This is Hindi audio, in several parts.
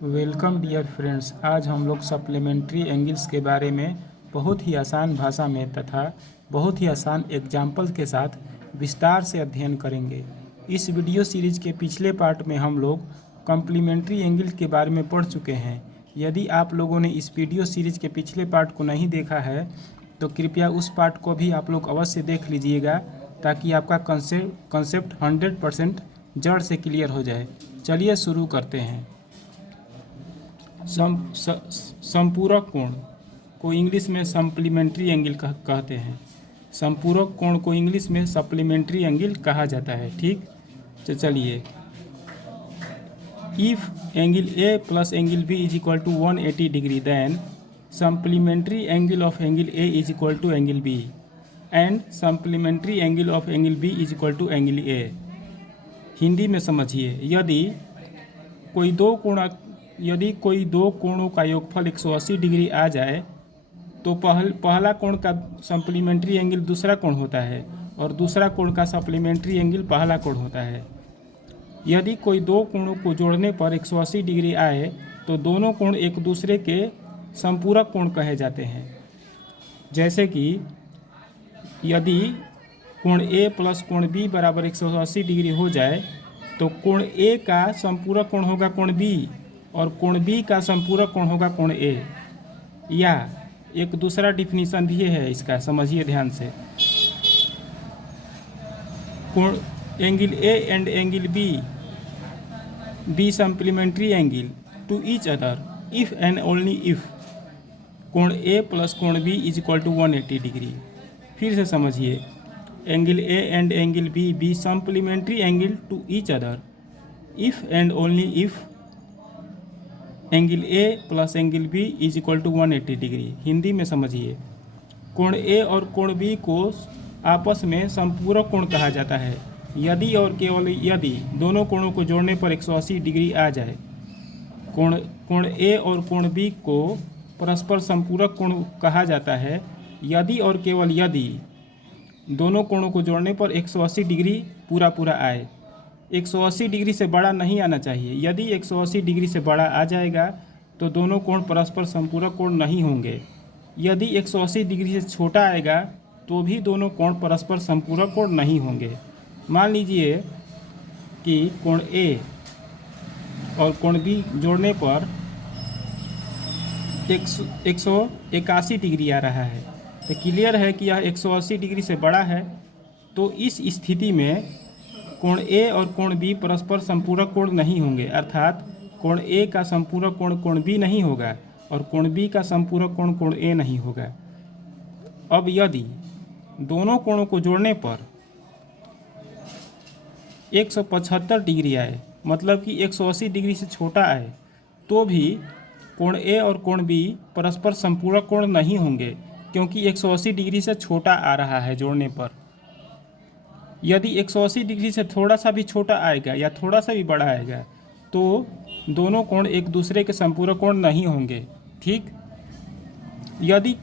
Welcome dear friends. आज हम लोग सप्लीमेंट्री एंगल्स के बारे में बहुत ही आसान भाषा में तथा बहुत ही आसान एग्जाम्पल के साथ विस्तार से अध्ययन करेंगे। इस वीडियो सीरीज के पिछले पार्ट में हम लोग कॉम्प्लीमेंट्री एंगल के बारे में पढ़ चुके हैं। यदि आप लोगों ने इस वीडियो सीरीज के पिछले पार्ट को नहीं देखा है तो कृपया उस पार्ट को भी आप लोग अवश्य देख लीजिएगा, ताकि आपका कंसेप्ट 100% जड़ से क्लियर हो जाए। चलिए शुरू करते हैं। संपूरक कोण को इंग्लिश में सप्लीमेंट्री एंगल कहते हैं। संपूरक कोण को इंग्लिश में सप्लीमेंट्री एंगल कहा जाता है। ठीक, तो चलिए, if angle A plus angle B is equal to 180 degree, then supplementary angle of angle A is equal to angle B and supplementary angle of angle B is equal to angle A. Hindi में समझिए, यदि कोई दो कोणों का योगफल 180 डिग्री आ जाए तो पहला कोण का सप्लीमेंट्री एंगल दूसरा कोण होता है और दूसरा कोण का सप्लीमेंट्री एंगल पहला कोण होता है। यदि कोई दो कोणों को जोड़ने पर 180 डिग्री आए तो दोनों कोण एक दूसरे के संपूरक कोण कहे जाते हैं। जैसे कि यदि कोण ए प्लस कोण बी बराबर 180 डिग्री हो जाए तो कोण ए का संपूरक कोण होगा कोण बी और कोण बी का संपूरक कोण होगा कोण ए। या एक दूसरा डिफिनीशन भी है इसका, समझिए ध्यान से। कोण angle A and angle B supplementary angle to each other if and only if कोण ए प्लस कोण B is equal to 180 degree. फिर से समझिए, angle A and angle B supplementary angle to each other if and only if angle A plus angle B is equal to 180 degree. Hindi में समझिए, कोण ए और कोण बी को आपस में संपूरक कोण कहा जाता है यदि और केवल यदि दोनों कोणों को जोड़ने पर 180 डिग्री आ जाए। कोण ए और कोण बी को परस्पर संपूरक कोण कहा जाता है यदि और केवल यदि दोनों कोणों को जोड़ने पर 180 डिग्री पूरा आए। 180 डिग्री से बड़ा नहीं आना चाहिए। यदि 180 डिग्री से बड़ा आ जाएगा तो दोनों कोण परस्पर संपूरक कोण नहीं होंगे। यदि 180 डिग्री से छोटा आएगा तो भी दोनों कोण परस्पर संपूरक कोण नहीं होंगे। मान लीजिए कि कोण ए और कोण बी जोड़ने पर 181 डिग्री आ रहा है, तो क्लियर है कि यह 180 डिग्री से बड़ा है। तो इस स्थिति में कोण ए और कोण बी परस्पर संपूरक कोण नहीं होंगे, अर्थात कोण ए का संपूरक कोण कोण बी नहीं होगा और कोण बी का संपूरक कोण कोण ए नहीं होगा। अब यदि दोनों कोणों को जोड़ने पर 175 डिग्री आए, मतलब कि 180 डिग्री से छोटा आए, तो भी कोण ए और कोण बी परस्पर संपूरक कोण नहीं होंगे, क्योंकि 180 डिग्री से छोटा आ रहा है जोड़ने पर। यदि 180 डिग्री से थोड़ा सा भी छोटा आएगा या थोड़ा सा भी बड़ा आएगा तो दोनों कोण एक दूसरे के संपूरक कोण नहीं होंगे। ठीक, यदि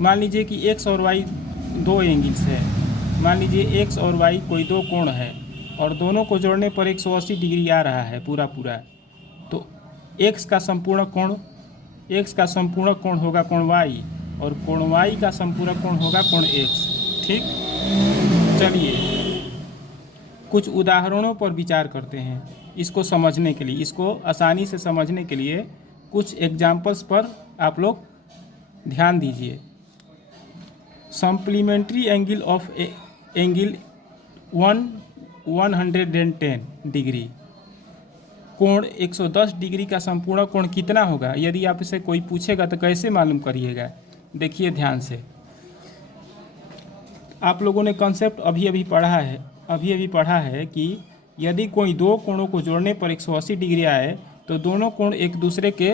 मान लीजिए कि x और y दो एंगल्स है, मान लीजिए x और y कोई दो कोण है और दोनों को जोड़ने पर 180 डिग्री आ रहा है पूरा, तो x का संपूरक कोण होगा कोण y और कोण y का संपूरक कोण होगा कोण x। ठीक, चलिए कुछ उदाहरणों पर विचार करते हैं। इसको समझने के लिए, इसको आसानी से समझने के लिए कुछ एग्जाम्पल्स पर आप लोग ध्यान दीजिए। Supplementary angle of angle 110 degree, कोण 110 डिग्री का संपूर्ण कोण कितना होगा? यदि आप इसे कोई पूछेगा तो कैसे मालूम करिएगा? देखिए ध्यान से, आप लोगों ने कॉन्सेप्ट अभी पढ़ा है कि यदि कोई दो कोणों को जोड़ने पर 180 डिग्री आए तो दोनों कोण एक दूसरे के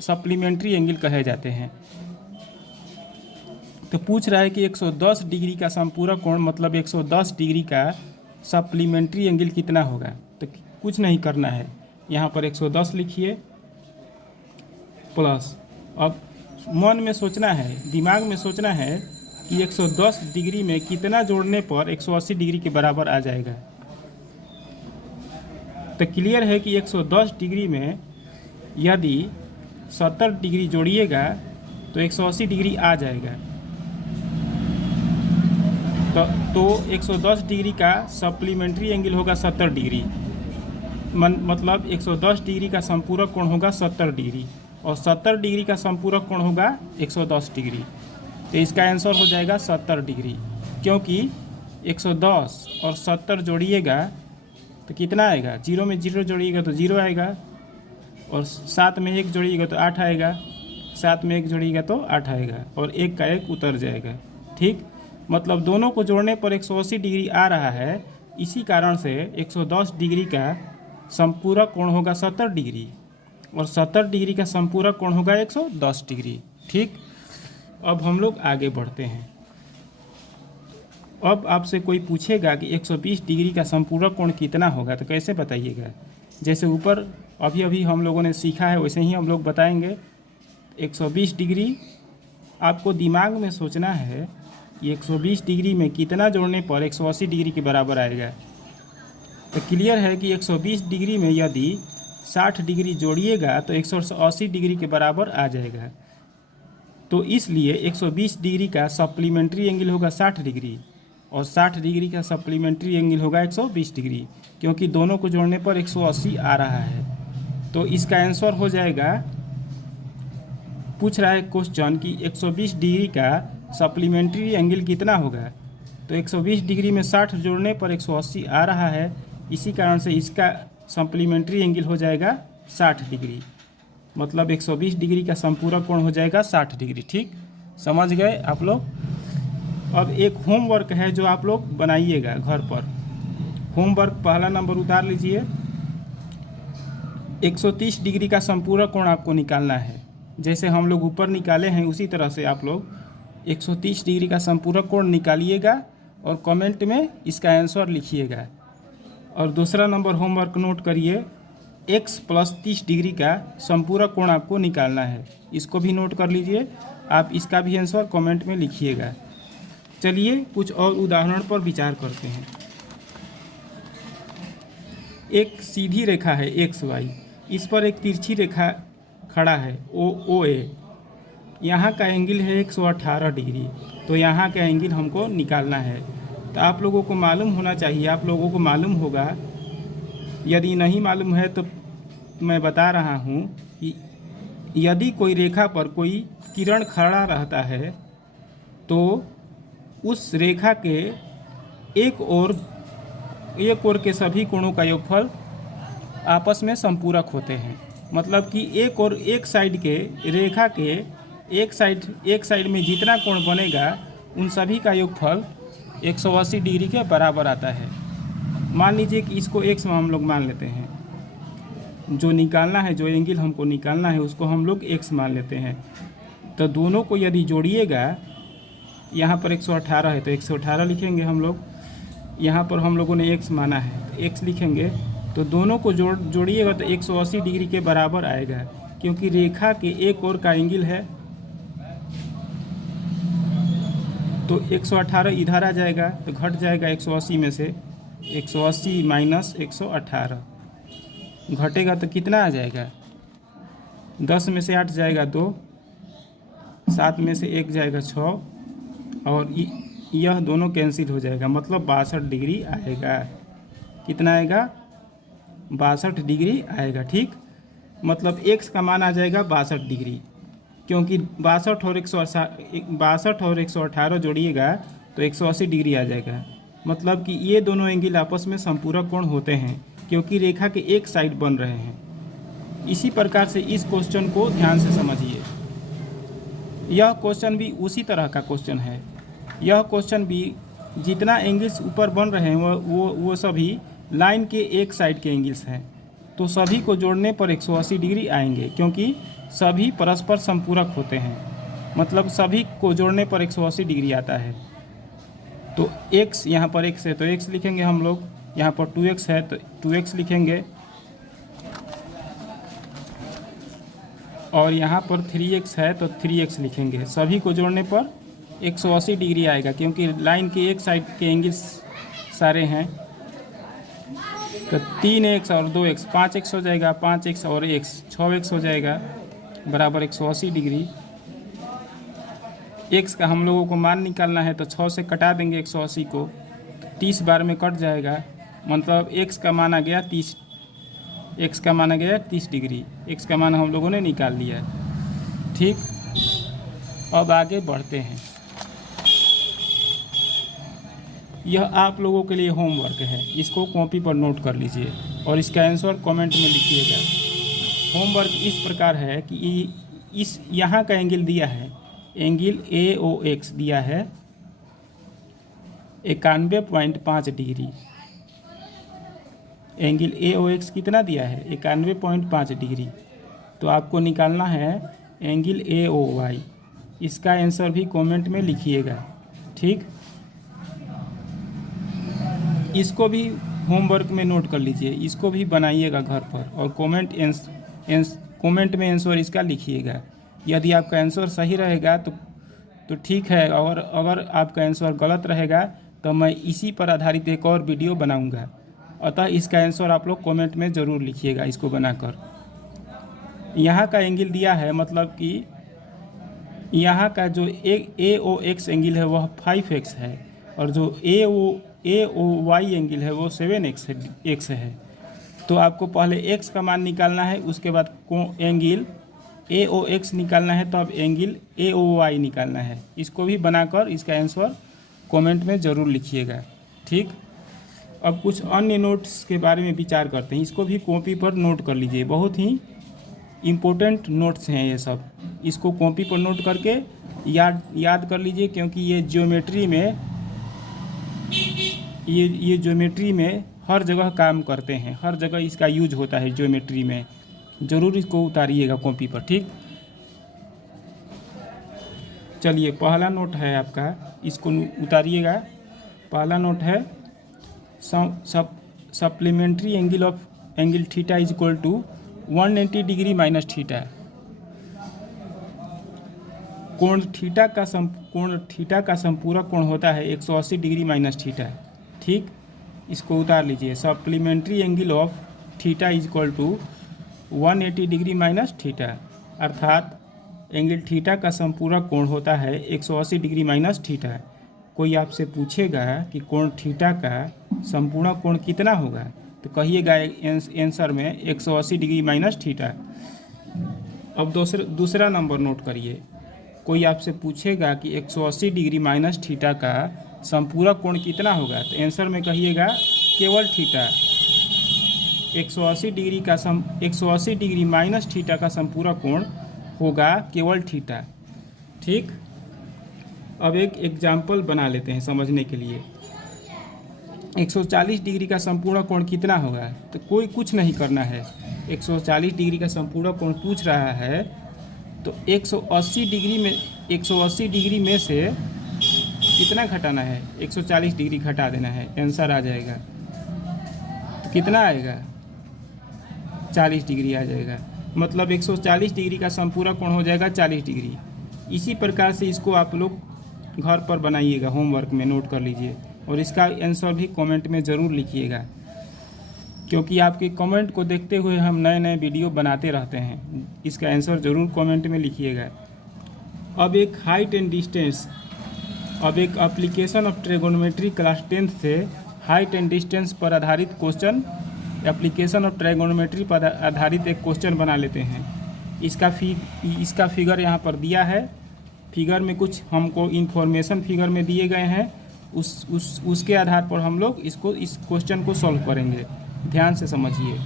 सप्लीमेंट्री एंगल कहे जाते हैं। तो पूछ रहा है कि 110 डिग्री का संपूरक कोण मतलब 110 डिग्री का सप्लीमेंट्री एंगल कितना होगा? तो कुछ नहीं करना है, यहाँ पर 110 लिखिए प्लस, अब मन में सोचना है, दिमाग में सोचना है कि 110 डिग्री में कितना जोड़ने पर 180 डिग्री के बराबर आ जाएगा। तो क्लियर है कि 110 डिग्री में यदि 70 डिग्री जोड़िएगा तो 180 डिग्री आ जाएगा। तो 110 डिग्री का सप्लीमेंट्री एंगल होगा 70 डिग्री, मतलब 110 डिग्री का संपूरक कोण होगा 70 डिग्री, और 70 डिग्री का संपूरक कोण होगा 110 डिग्री। तो इसका आंसर हो जाएगा 70 डिग्री, क्योंकि 110 और 70 जोड़िएगा तो कितना आएगा, 0 में 0 जोड़िएगा तो 0 आएगा, और 7 में 1 जोड़िएगा तो 8 आएगा, 7 में 1 जोड़िएगा तो 8 आएगा, और 1 का 1 उतर जाएगा। ठीक, मतलब दोनों को जोड़ने पर 180 डिग्री आ रहा है। इसी कारण से 110 डिग्री का संपूरक कोण होगा 70 डिग्री, और 70 डिग्री का संपूरक कोण होगा 110 डिग्री। ठीक, अब हम लोग आगे बढ़ते हैं। अब आपसे कोई पूछेगा कि 120 डिग्री का संपूरक कोण कितना होगा, तो कैसे बताइएगा। जैसे ऊपर अभी अभी हम लोगों ने सीखा है वैसे ही हम लोग बताएंगे। 120 डिग्री आपको दिमाग में सोचना है कि 120 डिग्री में कितना जोड़ने पर 180 डिग्री के बराबर आएगा। तो क्लियर है कि 120 डिग्री में यदि 60 डिग्री जोड़िएगा तो 180 डिग्री के बराबर आ जाएगा। तो इसलिए 120 डिग्री का सप्लीमेंट्री एंगल होगा 60 डिग्री, और 60 डिग्री का सप्लीमेंट्री एंगल होगा 120 डिग्री, क्योंकि दोनों को जोड़ने पर 180 आ रहा है। तो इसका आंसर हो जाएगा, पूछ रहा है क्वेश्चन कि 120 डिग्री का सप्लीमेंट्री एंगल कितना होगा। तो 120 डिग्री में 60 जोड़ने पर 180 आ रहा है, इसी कारण से इसका सप्लीमेंट्री एंगल हो जाएगा 60 डिग्री, मतलब 120 डिग्री का संपूरक कोण हो जाएगा 60 डिग्री। ठीक, समझ गए आप लोग। अब एक होमवर्क है जो आप लोग बनाइएगा घर पर। होमवर्क पहला नंबर उतार लीजिए। 130 डिग्री का संपूरक कोण आपको निकालना है। जैसे हम लोग ऊपर निकाले हैं उसी तरह से आप लोग 130 डिग्री का संपूरक कोण निकालिएगा और कमेंट में इसका आंसर लिखिएगा। और दूसरा नंबर होमवर्क नोट करिए, x + 30 डिग्री का संपूरक कोण आपको निकालना है। इसको भी नोट कर लीजिए, आप इसका भी आंसर कमेंट में लिखिएगा। चलिए कुछ और उदाहरण पर विचार करते हैं। एक सीधी रेखा है XY, इस पर एक तिरछी रेखा खड़ा है OA। यहाँ का एंगल है 118 डिग्री, तो यहाँ का एंगल हमको निकालना है। तो आप लोगों को मालूम होना चाहिए, आप लोगों को मालूम होगा। यदि नहीं मालूम है तो मैं बता रहा हूँ कि यदि कोई रेखा पर कोई किरण खड़ा रहता है तो उस रेखा के एक ओर के सभी कोणों का योगफल आपस में संपूरक होते हैं। मतलब कि एक साइड के रेखा के एक साइड में जितना कोण बनेगा उन सभी का योगफल 180 डिग्री के बराबर आता है। मान लीजिए कि इसको x हम लोग मान लेते हैं, जो निकालना है, जो एंगल हमको निकालना है उसको हम लोग x मान लेते हैं। तो दोनों को यदि जोड़िएगा, यहाँ पर 118 है तो 118 लिखेंगे हम लोग, यहाँ पर हम लोगों ने x माना है तो x लिखेंगे। तो दोनों को जोड़िएगा तो 180 डिग्री के बराबर आएगा, क्योंकि रेखा के एक ओर का एंगल है। तो 118 इधर आ जाएगा तो घट जाएगा 180 में से, 180 माइनस 118 घटेगा तो कितना आ जाएगा, 10 में से 8 जाएगा 2, 7 में से 1 जाएगा 6, और यह दोनों कैंसिल हो जाएगा, मतलब 62 डिग्री आएगा। कितना आएगा, 62 डिग्री आएगा। ठीक, मतलब x का मान आ जाएगा 62 डिग्री, क्योंकि 62 और 118 जोड़िएगा तो 180 डिग्री आ जाएगा। मतलब कि ये दोनों एंगल आपस में संपूरक कोण होते हैं, क्योंकि रेखा के एक साइड बन रहे हैं। इसी प्रकार से इस क्वेश्चन को ध्यान से समझिए। यह क्वेश्चन भी उसी तरह का क्वेश्चन है। यह क्वेश्चन भी जितना एंगल्स ऊपर बन रहे हैं वो सभी लाइन के एक साइड के एंगल्स हैं। तो सभी को जोड़ने पर 180 डिग्री आएंगे, क्योंकि सभी परस्पर संपूरक होते हैं। मतलब सभी को जोड़ने पर 180 डिग्री आता है। तो x, यहाँ पर x है तो x लिखेंगे हम लोग, यहाँ पर 2x है तो 2x लिखेंगे, और यहाँ पर 3x है तो 3x लिखेंगे। सभी को जोड़ने पर 180 डिग्री आएगा, क्योंकि लाइन के एक साइड के एंगल्स सारे हैं। तो 3x और 2x 5x हो जाएगा, 5x और x 6x हो जाएगा बराबर 180 डिग्री। x का हम लोगों को मान निकालना है तो 6 से कटा देंगे 180 को, 30 बार में कट जाएगा, मतलब x का मान आ गया 30, x का मान आ गया 30 डिग्री। x का मान हम लोगों ने निकाल लिया है। ठीक, अब आगे बढ़ते हैं। यह आप लोगों के लिए होमवर्क है, इसको कॉपी पर नोट कर लीजिए और इसका आंसर कमेंट में लिखिएगा। होमवर्क इस प्रकार है कि इस यहाँ का एंगल दिया है, एंगल AOX दिया है 91.5 डिग्री। एंगल AOX कितना दिया है? 91.5 डिग्री। तो आपको निकालना है एंगल AOY। इसका आंसर भी कमेंट में लिखिएगा। ठीक, इसको भी होमवर्क में नोट कर लीजिए, इसको भी बनाइएगा घर पर और कमेंट में आंसर इसका लिखिएगा। यदि आपका आंसर सही रहेगा तो ठीक है, और अगर आपका आंसर गलत रहेगा तो मैं इसी पर आधारित एक और वीडियो बनाऊंगा। अतः इसका आंसर आप लोग कमेंट में ज़रूर लिखिएगा इसको बनाकर। यहाँ का एंगल दिया है, मतलब कि यहाँ का जो AOX एंगल है वह 5x है और जो AOY एंगल है वो 7x है। तो आपको पहले x का मान निकालना है, उसके बाद एंगल AOX निकालना है, तो अब एंगल AOY निकालना है। इसको भी बनाकर इसका आंसर कमेंट में ज़रूर लिखिएगा। ठीक, अब कुछ अन्य नोट्स के बारे में विचार करते हैं, इसको भी कॉपी पर नोट कर लीजिए। बहुत ही इम्पोर्टेंट नोट्स हैं ये सब, इसको कॉपी पर नोट करके याद कर लीजिए, क्योंकि ये ज्योमेट्री में हर जगह काम करते हैं, हर जगह इसका यूज होता है ज्योमेट्री में। ज़रूर इसको उतारिएगा कॉपी पर। ठीक, चलिए पहला नोट है आपका, इसको उतारिएगा। पहला नोट है supplementary angle of angle theta is equal to 180 degree minus theta. कोण थीटा का संपूरक कोण होता है 180 डिग्री माइनस थीटा। ठीक, इसको उतार लीजिए। Supplementary angle of theta is equal to 180 degree minus theta, अर्थात एंगल थीटा का संपूरक कोण होता है 180 डिग्री माइनस थीटा। कोई आपसे पूछेगा कि कोण थीटा का संपूर्ण कोण कितना होगा, तो कहिएगा आंसर में 180 डिग्री माइनस थीटा। अब दूसरा नंबर नोट करिए। कोई आपसे पूछेगा कि 180 डिग्री माइनस थीटा का संपूरक कोण कितना होगा, तो आंसर में कहिएगा केवल थीटा। 180 डिग्री माइनस थीटा का संपूरक कोण होगा केवल थीटा। ठीक, अब एक एग्जाम्पल बना लेते हैं समझने के लिए। 140 डिग्री का संपूर्ण कोण कितना होगा, तो कोई कुछ नहीं करना है। 140 डिग्री का संपूर्ण कोण पूछ रहा है, तो 180 डिग्री में से कितना घटाना है? 140 डिग्री घटा देना है, आंसर आ जाएगा। तो कितना आएगा? 40 डिग्री आ जाएगा। मतलब 140 डिग्री का संपूर्ण कोण हो जाएगा 40 डिग्री। इसी प्रकार से इसको आप लोग घर पर बनाइएगा, होमवर्क में नोट कर लीजिए और इसका आंसर भी कमेंट में ज़रूर लिखिएगा, क्योंकि आपके कमेंट को देखते हुए हम नए नए वीडियो बनाते रहते हैं। इसका आंसर ज़रूर कमेंट में लिखिएगा। अब एक हाइट एंड डिस्टेंस, अब एक application of trigonometry class 10th से हाइट एंड डिस्टेंस पर आधारित क्वेश्चन, एप्लीकेशन ऑफ ट्रिगोनोमेट्री पर आधारित एक क्वेश्चन बना लेते हैं। इसका फिगर यहाँ पर दिया है। फिगर में कुछ हमको इन्फॉर्मेशन फिगर में दिए गए हैं, उसके आधार पर हम लोग इस क्वेश्चन को सॉल्व करेंगे। ध्यान से समझिए।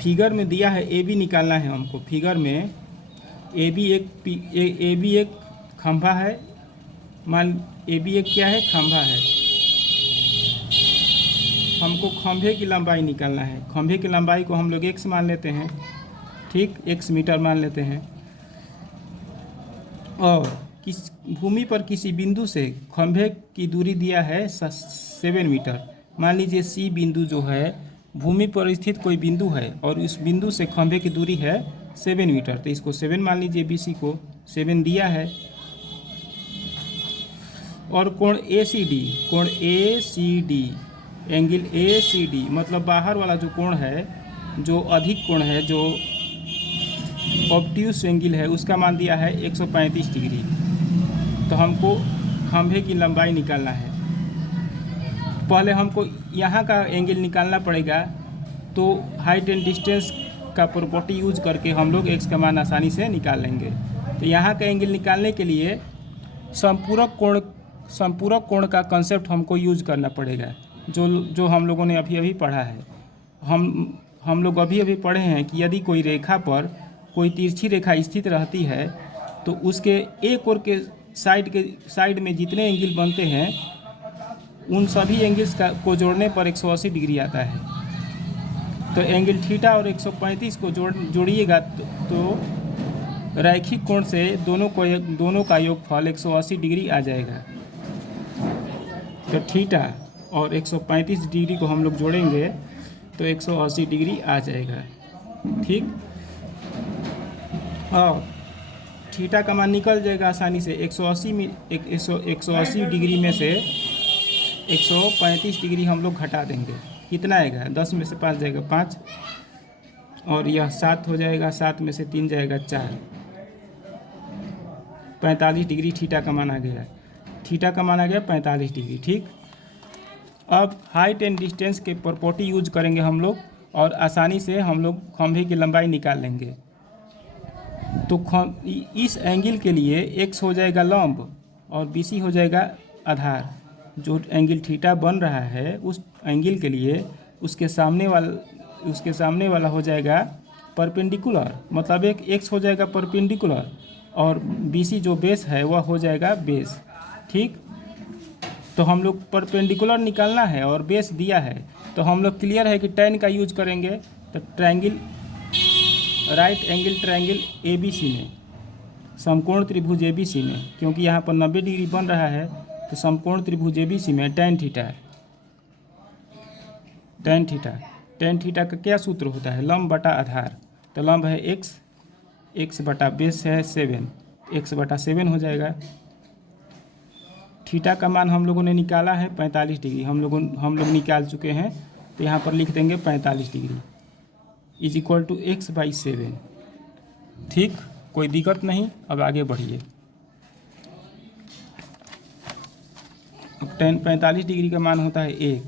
फिगर में दिया है AB निकालना है हमको। फिगर में AB एक खंभा है, मान AB एक क्या है? खंभा है। हमको खंभे की लंबाई निकालना है। खंभे की लंबाई को हम लोग x मान लेते हैं। ठीक, x मीटर मान लेते हैं। और किस भूमि पर किसी बिंदु से खंभे की दूरी दिया है 7 मीटर। मान लीजिए C बिंदु जो है भूमि पर स्थित कोई बिंदु है और उस बिंदु से खंभे की दूरी है 7 मीटर, तो इसको 7 मान लीजिए। BC को 7 दिया है। और कोण ACD angle A C D मतलब बाहर वाला जो कोण है, जो अधिक कोण है, जो ऑब्ट्यूस एंगल है, उसका मान दिया है 135 डिग्री। तो हमको खंभे की लंबाई निकालना है। पहले हमको यहाँ का एंगल निकालना पड़ेगा। तो हाइट एंड डिस्टेंस का प्रॉपर्टी यूज करके हम लोग एक्स का मान आसानी से निकाल लेंगे। तो यहाँ का एंगल निकालने के लिए संपूरक कोण का कंसेप्ट हमको यूज करना पड़ेगा, जो हम लोगों ने अभी पढ़ा है। हम लोग अभी पढ़े हैं कि यदि कोई रेखा पर कोई तिरछी रेखा स्थित रहती है तो उसके एक और के साइड में जितने एंगल बनते हैं उन सभी एंगल्स को जोड़ने पर 180 डिग्री आता है। तो एंगल थीटा और 135 को जोड़िएगा तो रैखिक कोण से दोनों का योगफल 180 डिग्री आ जाएगा। तो थीटा और 135 डिग्री को हम लोग जोड़ेंगे तो 180 डिग्री आ जाएगा। ठीक, और थीटा का मान निकल जाएगा आसानी से। 180 डिग्री में से 135 डिग्री हम लोग घटा देंगे। कितना आएगा? 10 में से 5 जाएगा 5, और यह 7 हो जाएगा। 7 में से 3 जाएगा 4। 45 डिग्री थीटा का मान आ गया। थीटा का मान आ गया 45 डिग्री। ठीक, अब हाइट एंड डिस्टेंस के प्रॉपर्टी यूज करेंगे हम लोग, और आसानी से हम लोग खंभे की लंबाई निकाल लेंगे। तो इस एंगल के लिए एक्स हो जाएगा लंब और बीसी हो जाएगा आधार। जो एंगल थीटा बन रहा है उस एंगल के लिए उसके सामने वाला हो जाएगा परपेंडिकुलर, मतलब एक एक्स हो जाएगा परपेंडिकुलर, और बीसी जो बेस है वह हो जाएगा बेस। ठीक, तो हम लोग परपेंडिकुलर निकालना है और बेस दिया है, तो हम लोग क्लियर है कि tan का यूज करेंगे। तो triangle, right angle triangle ABC में, समकोण त्रिभुज ABC में, क्योंकि यहाँ पर 90 डिग्री बन रहा है, तो समकोण त्रिभुज ABC में tan थीटा का क्या सूत्र होता है? लंब बटा आधार। तो लंब है x बटा बेस है 7, x बटा 7 हो जाएगा। थीटा का मान हम लोगों ने निकाला है 45 डिग्री, हम लोग निकाल चुके हैं। तो यहाँ पर लिख देंगे 45 degree is equal to x/7। ठीक, कोई दिक्कत नहीं। अब आगे बढ़िए। अब 45 डिग्री का मान होता है 1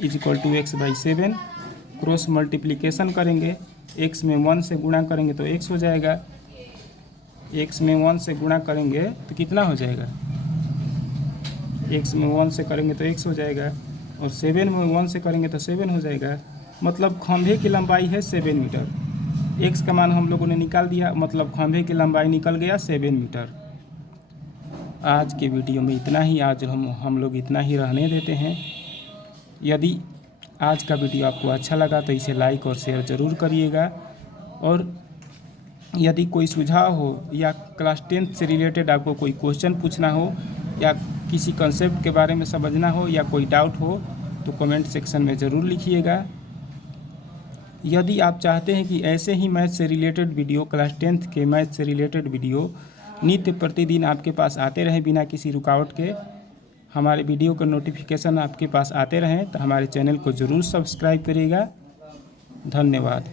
is equal to x/7। Cross multiplication करेंगे, x में 1 से गुणा करेंगे तो x हो जाएगा। x में 1 से गुणा करेंगे तो कितना हो जाएगा? x में 1 से करेंगे तो x हो जाएगा, और 7 में 1 से करेंगे तो 7 हो जाएगा। मतलब खंभे की लंबाई है 7 मीटर। x का मान हम लोगों ने निकाल दिया, मतलब खंभे की लंबाई निकल गया 7 मीटर। आज के वीडियो में इतना ही। आज हम लोग इतना ही रहने देते हैं। यदि आज का वीडियो आपको अच्छा लगा तो इसे लाइक और शेयर ज़रूर करिएगा, और यदि कोई सुझाव हो या क्लास 10 से रिलेटेड आपको कोई क्वेश्चन पूछना हो या किसी कंसेप्ट के बारे में समझना हो या कोई डाउट हो तो कमेंट सेक्शन में ज़रूर लिखिएगा। यदि आप चाहते हैं कि ऐसे ही मैथ से रिलेटेड वीडियो, क्लास 10 के मैथ से रिलेटेड वीडियो नित्य प्रतिदिन आपके पास आते रहे बिना किसी रुकावट के, हमारे वीडियो का नोटिफिकेशन आपके पास आते रहें, तो हमारे चैनल को ज़रूर सब्सक्राइब करिएगा। धन्यवाद।